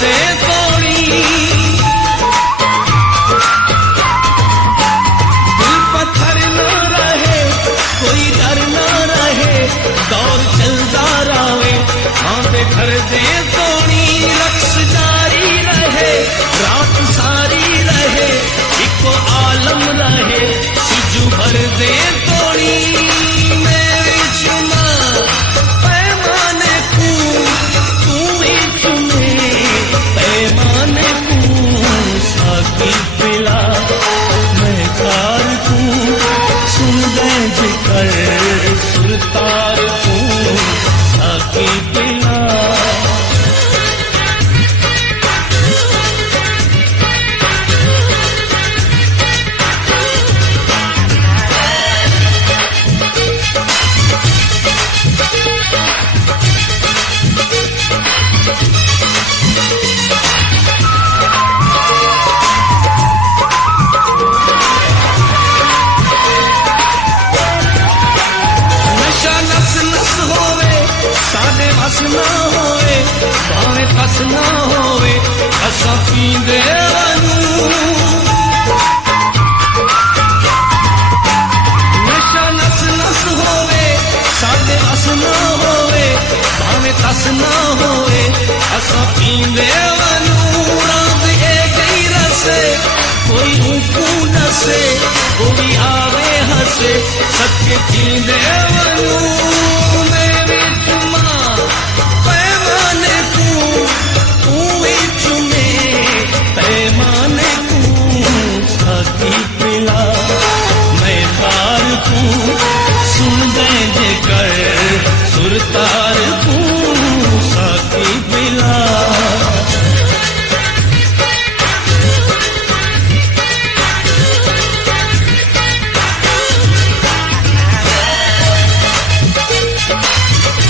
दे तोड़ी। दिल पत्थर न रहे, कोई डर न रहे, दौर चलता रहे, आंदे घर दे तोड़ी। रक्स जारी रहे, रात सारी रहे, इको आलम रहे, सिजू भर दे तोड़ी। मेरी चुमा पैमाने को, तू ही तुम्हें पैमाने को, साकी पिला मैं कार हूँ, सुन दे जिकर सुरतार हूँ, साकी पिला। बस ना होए भावे कस ना होए, असा पींदे वनू। नशा नस नस होवे, साडे बस ना होए भावे कस ना होए, असा पींदे वनू। रात ए गई रसे, कोई ऊकू नसे, कोई आवे हसे, सत्य पींदे वनू।